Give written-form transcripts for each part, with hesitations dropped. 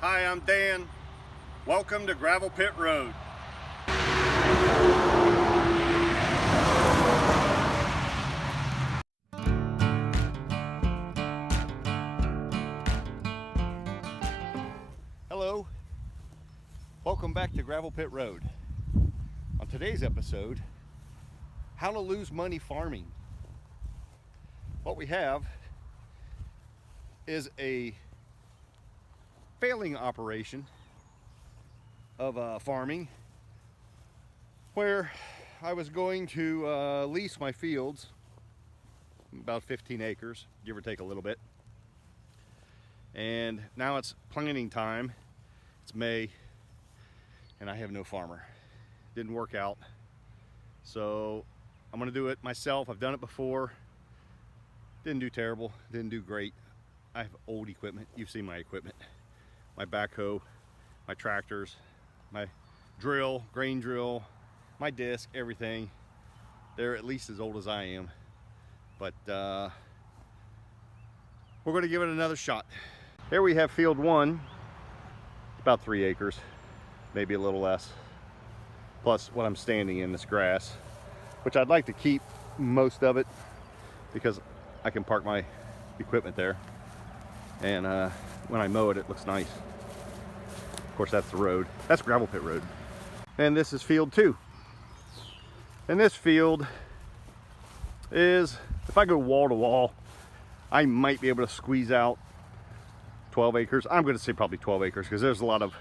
Hi, I'm Dan. Welcome to Gravel Pit Road. Hello, welcome back to Gravel Pit Road. On today's episode, how to lose money farming. What we have is a failing operation of farming where I was going to lease my fields, about 15 acres, give or take a little bit. And now it's planting time. It's May, and I have no farmer. Didn't work out. So I'm gonna do it myself. I've done it before. Didn't do terrible, didn't do great. I have old equipment. You've seen my equipment. My backhoe, my tractors, my drill, grain drill, my disc, everything. They're at least as old as I am. But we're gonna give it another shot. Here we have field one. About 3 acres, maybe a little less. Plus what I'm standing in, this grass, which I'd like to keep most of it because I can park my equipment there. And when I mow it, it looks nice. Of course, that's the road. That's Gravel Pit Road. And this is field 2. And this field is, if I go wall to wall, I might be able to squeeze out 12 acres. I'm going to say probably 12 acres because there's a lot of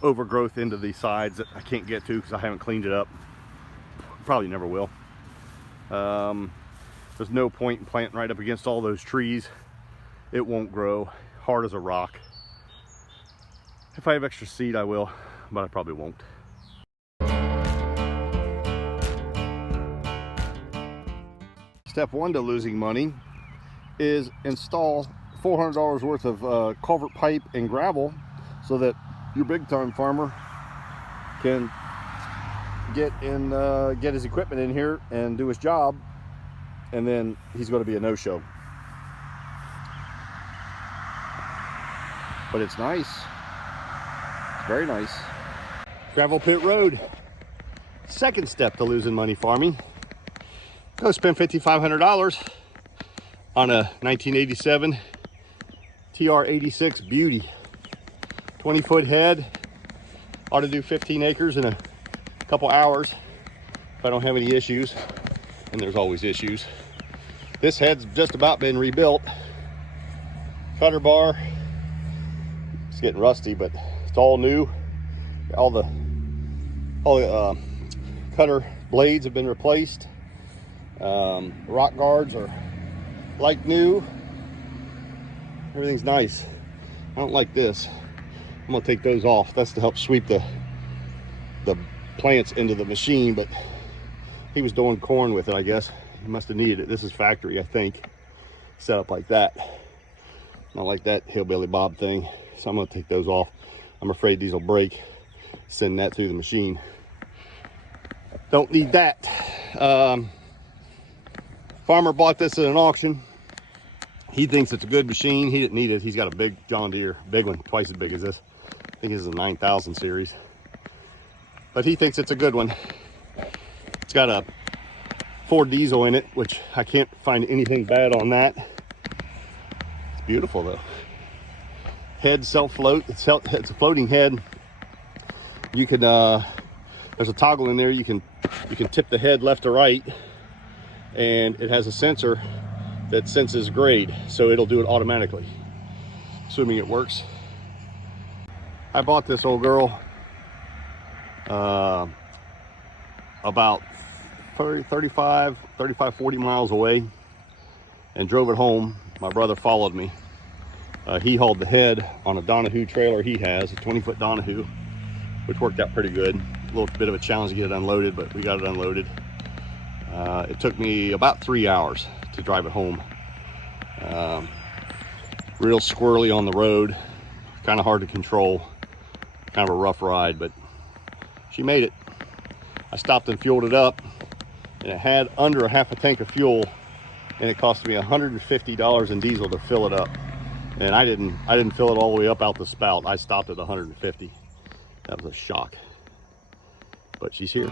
overgrowth into the sides that I can't get to because I haven't cleaned it up. Probably never will. There's no point in planting right up against all those trees. It won't grow. Hard as a rock. If I have extra seed, I will, but I probably won't. Step 1 to losing money is install $400 worth of culvert pipe and gravel so that your big time farmer can get his equipment in here and do his job, and then he's going to be a no-show. But it's nice. It's very nice. Gravel Pit Road. Second step to losing money farming. Go spend $5,500 on a 1987 TR86 Beauty. 20-foot head. Ought to do 15 acres in a couple hours if I don't have any issues. And there's always issues. This head's just about been rebuilt. Cutter bar. It's getting rusty, but it's all new. All the cutter blades have been replaced. Rock guards are like new. Everything's nice. I don't like this. I'm gonna take those off. That's to help sweep the plants into the machine, but he was doing corn with it, I guess. He must have needed it. This is factory, I think. Set up like that. Not like that hillbilly bob thing. So I'm gonna take those off. I'm afraid these will break. Send that through the machine. Don't need that. Farmer bought this at an auction. He thinks it's a good machine. He didn't need it. He's got a big John Deere, big one, twice as big as this. I think this is a 9000 series. But he thinks it's a good one. It's got a Ford diesel in it, which I can't find anything bad on that. It's beautiful though. Head self-float. It's a floating head. You can there's a toggle in there. You can tip the head left or right, and it has a sensor that senses grade, so it'll do it automatically, assuming it works. I bought this old girl about 35, 40 miles away and drove it home. My brother followed me. He hauled the head on a Donahue trailer he has, a 20-foot Donahue, which worked out pretty good. A little bit of a challenge to get it unloaded, but we got it unloaded. It took me about 3 hours to drive it home. Real squirrely on the road, kind of hard to control, kind of a rough ride, but she made it. I stopped and fueled it up, and it had under a half a tank of fuel, and it cost me $150 in diesel to fill it up. And I didn't fill it all the way up out the spout. I stopped at 150. That was a shock. But she's here.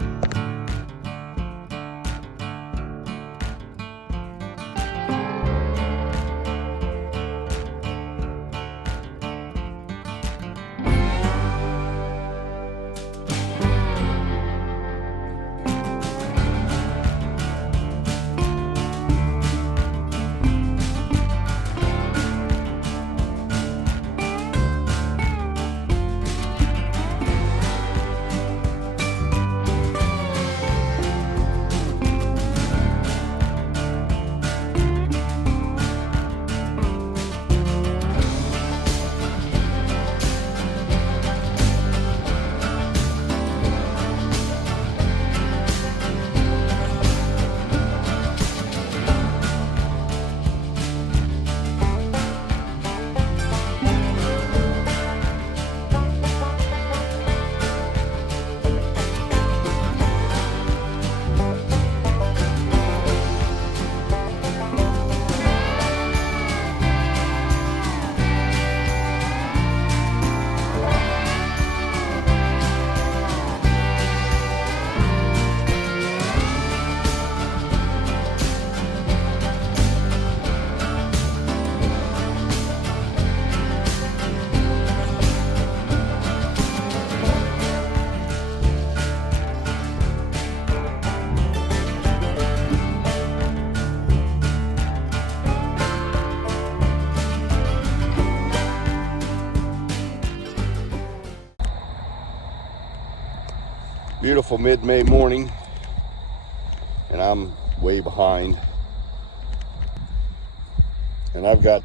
Beautiful mid-May morning, and I'm way behind. And I've got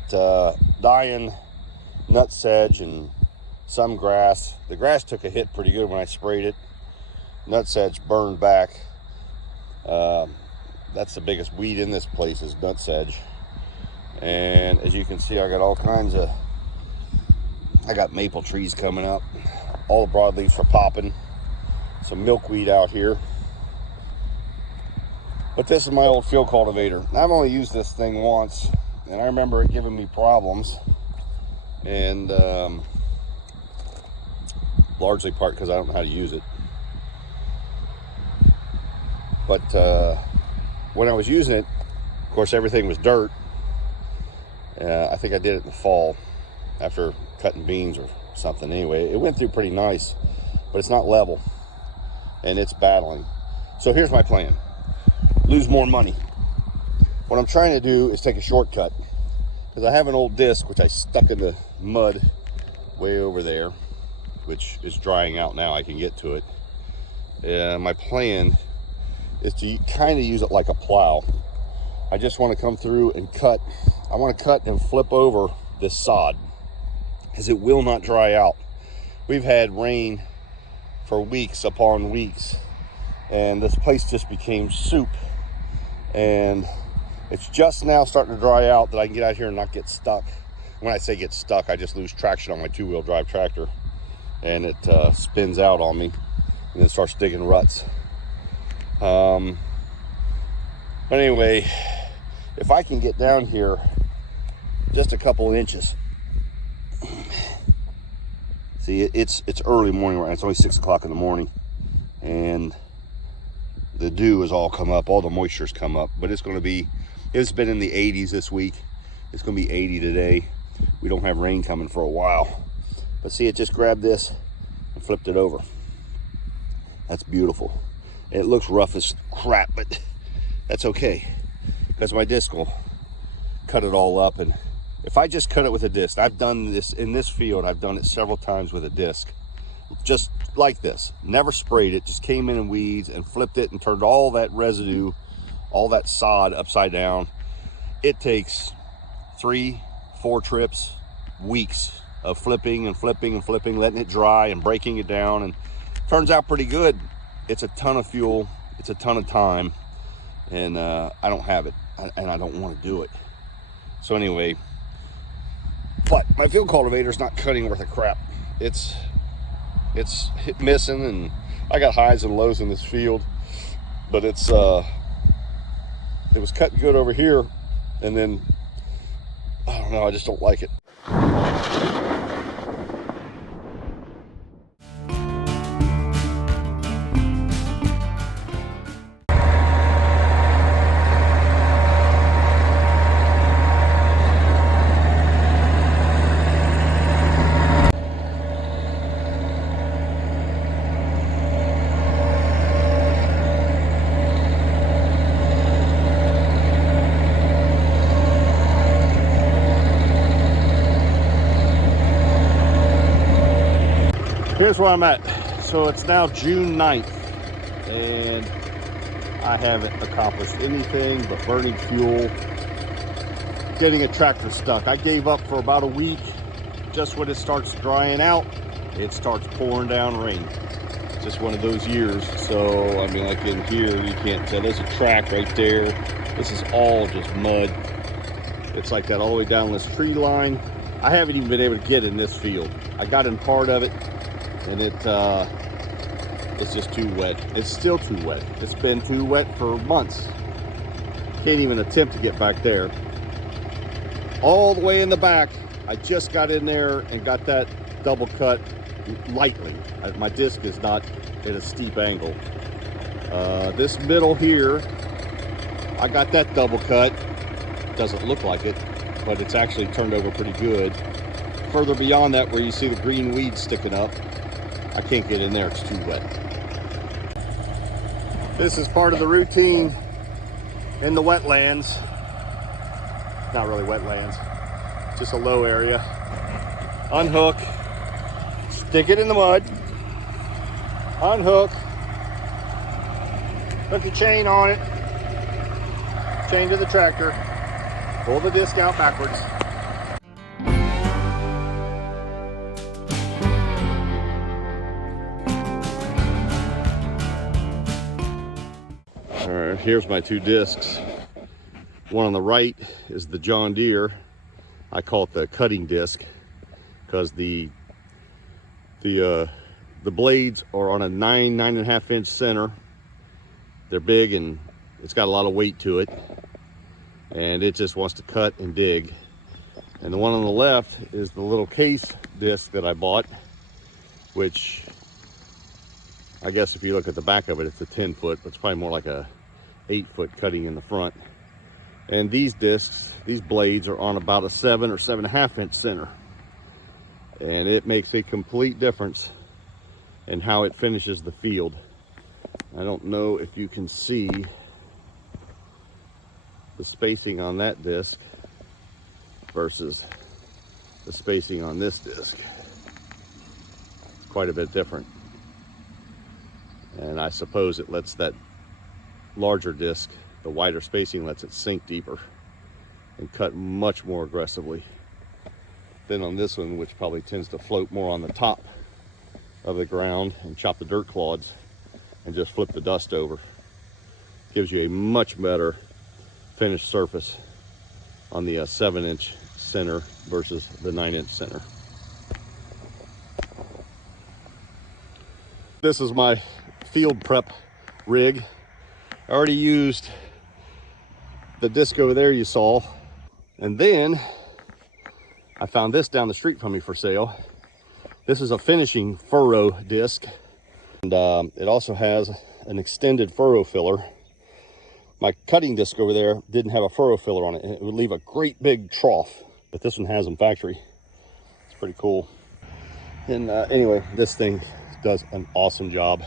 dying nutsedge and some grass. The grass took a hit pretty good when I sprayed it. Nutsedge burned back. That's the biggest weed in this place is nutsedge. And as you can see, I got all kinds of, I got maple trees coming up. All the broadleaves are popping. Some milkweed out here. But this is my old field cultivator. I've only used this thing once, and I remember it giving me problems. And largely part because I don't know how to use it. But when I was using it, of course, everything was dirt. I think I did it in the fall after cutting beans or something. Anyway, it went through pretty nice, but it's not level. And it's battling. So here's my plan. Lose more money. What I'm trying to do is take a shortcut, because I have an old disc which I stuck in the mud way over there, which is drying out now. I can get to it. My plan is to kind of use it like a plow. I just want to come through and cut. I want to cut and flip over this sod, because it will not dry out. We've had rain for weeks upon weeks, and this place just became soup, and it's just now starting to dry out that I can get out here and not get stuck. When I say get stuck, I just lose traction on my two-wheel drive tractor, and it spins out on me and then starts digging ruts. But anyway, if I can get down here just a couple inches. See, it's early morning right now. It's only 6 o'clock in the morning, and the dew has all come up. All the moisture's come up, but it's been in the 80s this week. It's going to be 80 today. We don't have rain coming for a while. But see, it just grabbed this and flipped it over. That's beautiful. It looks rough as crap, but that's okay, because my disc will cut it all up. And if I just cut it with a disc, I've done this in this field, I've done it several times with a disc, just like this. Never sprayed it, just came in weeds and flipped it and turned all that residue, all that sod upside down. It takes 3-4 trips, weeks of flipping and flipping and flipping, letting it dry and breaking it down, and turns out pretty good. It's a ton of fuel, it's a ton of time, and I don't have it, and I don't want to do it. So anyway, but my field cultivator is not cutting worth a crap. It's missing, and I got highs and lows in this field, but it was cutting good over here, and then I don't know, I just don't like it. Here's where I'm at. So it's now June 9th, and I haven't accomplished anything but burning fuel, getting a tractor stuck. I gave up for about a week. Just when it starts drying out, it starts pouring down rain. Just one of those years. So I mean, like in here, you can't tell. There's a track right there. This is all just mud. It's like that all the way down this tree line. I haven't even been able to get in this field. I got in part of it, and it's just too wet. It's still too wet. It's been too wet for months. Can't even attempt to get back there. All the way in the back, I just got in there and got that double cut lightly. My disc is not at a steep angle. This middle here, I got that double cut. Doesn't look like it, but it's actually turned over pretty good. Further beyond that, where you see the green weeds sticking up, I can't get in there, it's too wet. This is part of the routine in the wetlands. Not really wetlands, just a low area. Unhook, stick it in the mud, unhook, put the chain on it, chain to the tractor, pull the disc out backwards. All right, here's my two discs. One on the right is the John Deere. I call it the cutting disc because the blades are on a 9.5 inch center. They're big and it's got a lot of weight to it, and it just wants to cut and dig. And the one on the left is the little case disc that I bought, which I guess if you look at the back of it, it's a 10 foot, but it's probably more like a 8 foot cutting in the front. And these discs, these blades are on about a 7 or 7.5 inch center. And it makes a complete difference in how it finishes the field. I don't know if you can see the spacing on that disc versus the spacing on this disc. It's quite a bit different. And I suppose it lets that larger disc, the wider spacing, lets it sink deeper and cut much more aggressively than on this one, which probably tends to float more on the top of the ground and chop the dirt clods and just flip the dust over. Gives you a much better finished surface on the 7 inch center versus the 9 inch center. This is my field prep rig. I already used the disc over there you saw, and then I found this down the street from me for sale. This is a finishing furrow disc, and it also has an extended furrow filler. My cutting disc over there didn't have a furrow filler on it, and it would leave a great big trough, but this one has in factory. It's pretty cool. And anyway, this thing does an awesome job.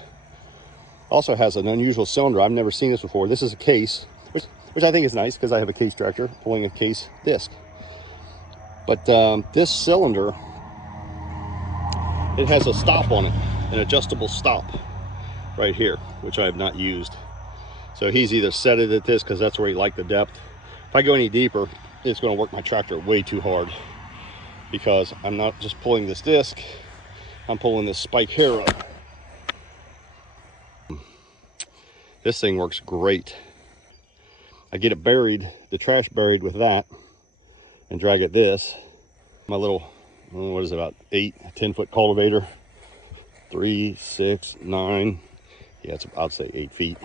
Also has an unusual cylinder. I've never seen this before. This is a case, which I think is nice because I have a case tractor pulling a case disc. But this cylinder, it has a stop on it, an adjustable stop right here, which I have not used. So he's either set it at this because that's where he liked the depth. If I go any deeper, it's going to work my tractor way too hard because I'm not just pulling this disc, I'm pulling this spike hair up. This thing works great. I get it buried, the trash buried with that, and drag it this. My little, what is it, about 10 foot cultivator. 3, 6, 9. Yeah, it's, I'd say 8 feet.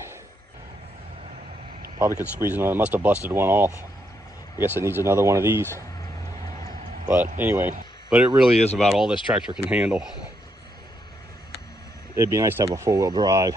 Probably could squeeze another, must have busted one off. I guess it needs another one of these. But anyway, but it really is about all this tractor can handle. It'd be nice to have a 4-wheel drive.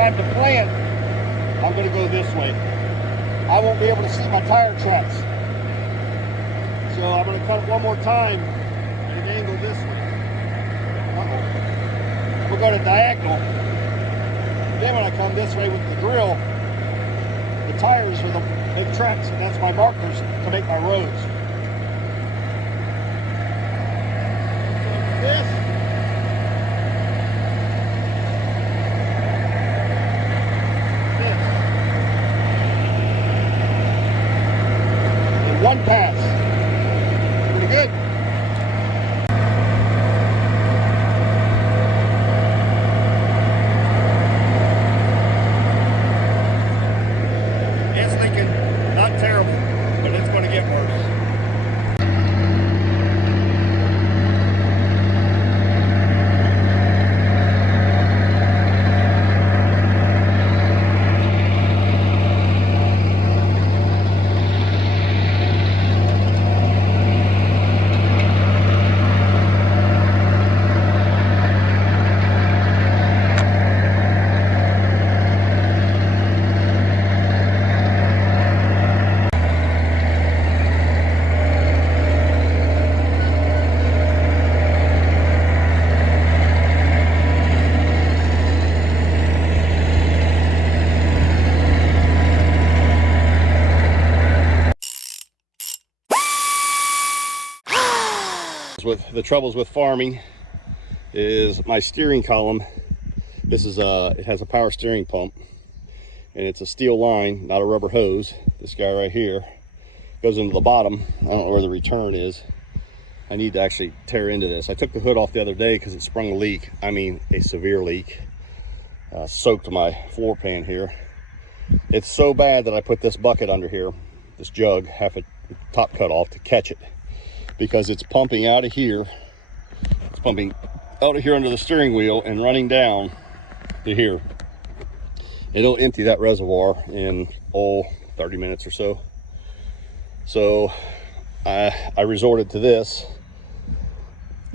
time to plant, I'm going to go this way. I won't be able to see my tire tracks. So I'm going to cut it one more time at an angle this way. We'll go to diagonal. Then when I come this way with the drill, the tires are the big tracks, and that's my markers to make my roads. This. In one pass. Pretty good. Not terrible, but it's going to get worse. With the troubles with farming is my steering column. This is it has a power steering pump, and it's a steel line, not a rubber hose. This guy right here goes into the bottom. I don't know where the return is. I need to actually tear into this. I took the hood off the other day because it sprung a leak. I mean, a severe leak. Soaked my floor pan here. It's so bad that I put this bucket under here, this jug, half a top cut off to catch it, because it's pumping out of here. It's pumping out of here under the steering wheel and running down to here. It'll empty that reservoir in 30 minutes or so. So I resorted to this.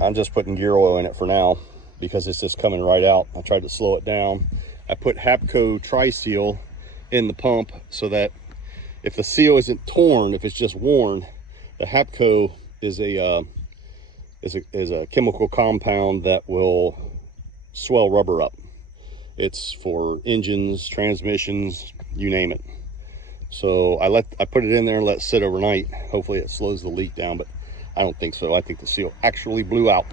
I'm just putting gear oil in it for now because it's just coming right out. I tried to slow it down. I put Hapco Tri-Seal in the pump so that if the seal isn't torn, if it's just worn, the Hapco is a chemical compound that will swell rubber up. It's for engines, transmissions, you name it. So I put it in there and let it sit overnight. Hopefully it slows the leak down, but I don't think so. I think the seal actually blew out.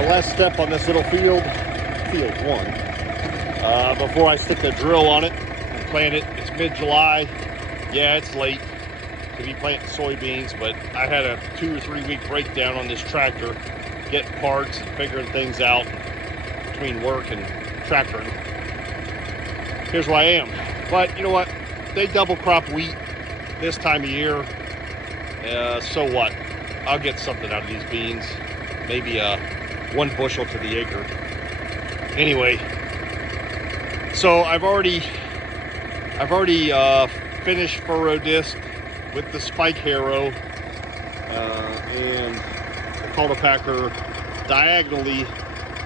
Last step on this little field one, before I stick the drill on it and plant it. It's mid-July. Yeah, it's late to be planting soybeans, but I had a 2 or 3 week breakdown on this tractor, getting parts and figuring things out between work and tractoring. Here's where I am. But you know what? They double crop wheat this time of year. So what? I'll get something out of these beans. Maybe 1 bushel to the acre. Anyway, so I've already finished furrow disc with the spike harrow and the cultipacker diagonally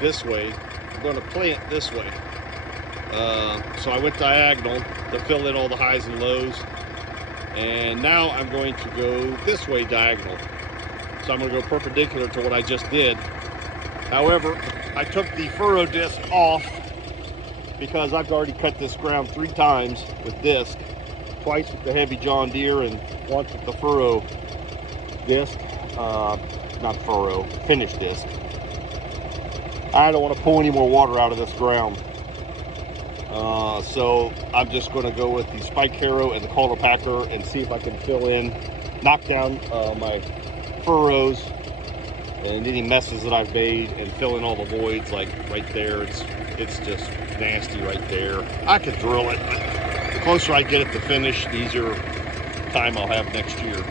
this way. I'm going to plant this way. So I went diagonal to fill in all the highs and lows, and now I'm going to go this way diagonal. So I'm going to go perpendicular to what I just did. However, I took the furrow disc off because I've already cut this ground 3 times with disc, twice with the heavy John Deere and once with the furrow disc, not furrow, finish disc. I don't want to pull any more water out of this ground. So I'm just going to go with the spike harrow and the cultipacker and see if I can fill in, knock down my furrows and any messes that I've made and fill in all the voids. Like right there, it's just nasty right there. I could drill it, but the closer I get it to finish, the easier time I'll have next year.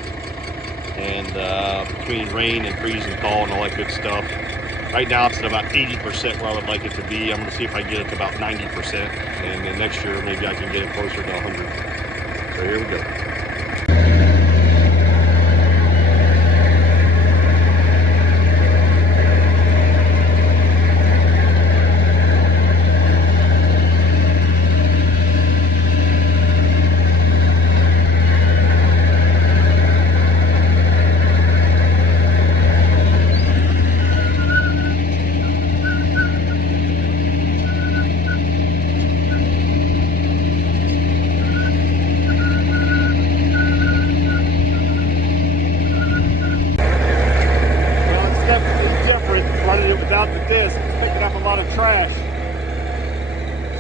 And between rain and freeze and thaw and all that good stuff, right now it's at about 80% where I would like it to be. I'm going to see if I can get it to about 90%, and then next year maybe I can get it closer to 100. So here we go. Without the disc, it's picking up a lot of trash.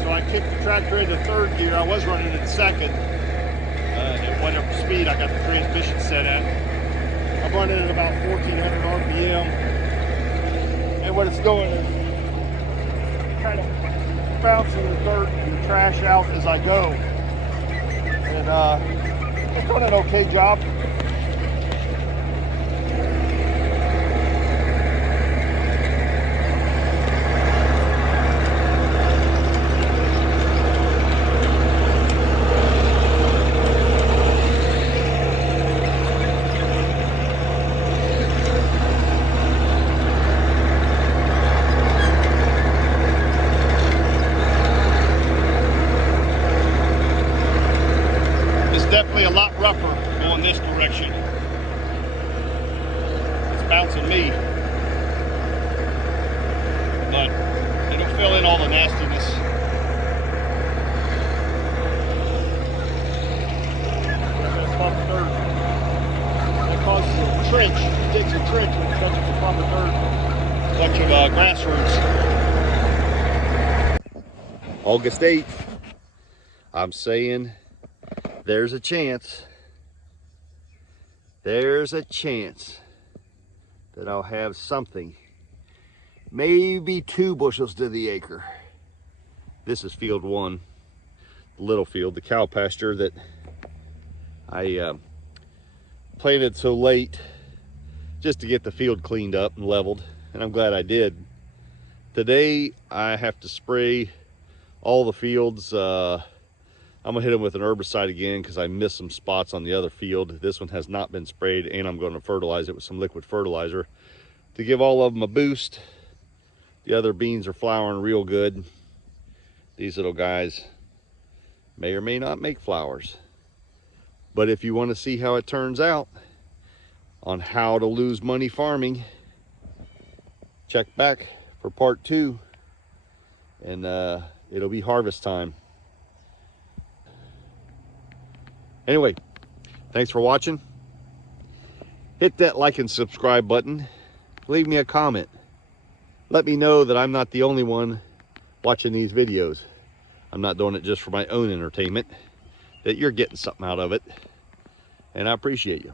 So I kicked the tractor into third gear. I was running it second. At whatever speed I got the transmission set at. I'm running at about 1400 RPM. And what it's doing is kind of bouncing the dirt and the trash out as I go. And it's doing an okay job. Definitely a lot rougher going this direction. It's bouncing me, but it'll fill in all the nastiness. That's bump dirt. That causes a trench. It digs a trench when it touches the bump of dirt. A bunch of grass roots. August 8th. I'm saying there's a chance that I'll have something, maybe 2 bushels to the acre. This is field 1, the little field, the cow pasture that I planted so late just to get the field cleaned up and leveled, and I'm glad I did. Today I have to spray all the fields. I'm gonna hit them with an herbicide again because I missed some spots on the other field. This one has not been sprayed, and I'm going to fertilize it with some liquid fertilizer to give all of them a boost. The other beans are flowering real good. These little guys may or may not make flowers. But if you want to see how it turns out on how to lose money farming, check back for part 2, and it'll be harvest time. Anyway, thanks for watching. Hit that like and subscribe button. Leave me a comment. Let me know that I'm not the only one watching these videos. I'm not doing it just for my own entertainment, that you're getting something out of it. And I appreciate you.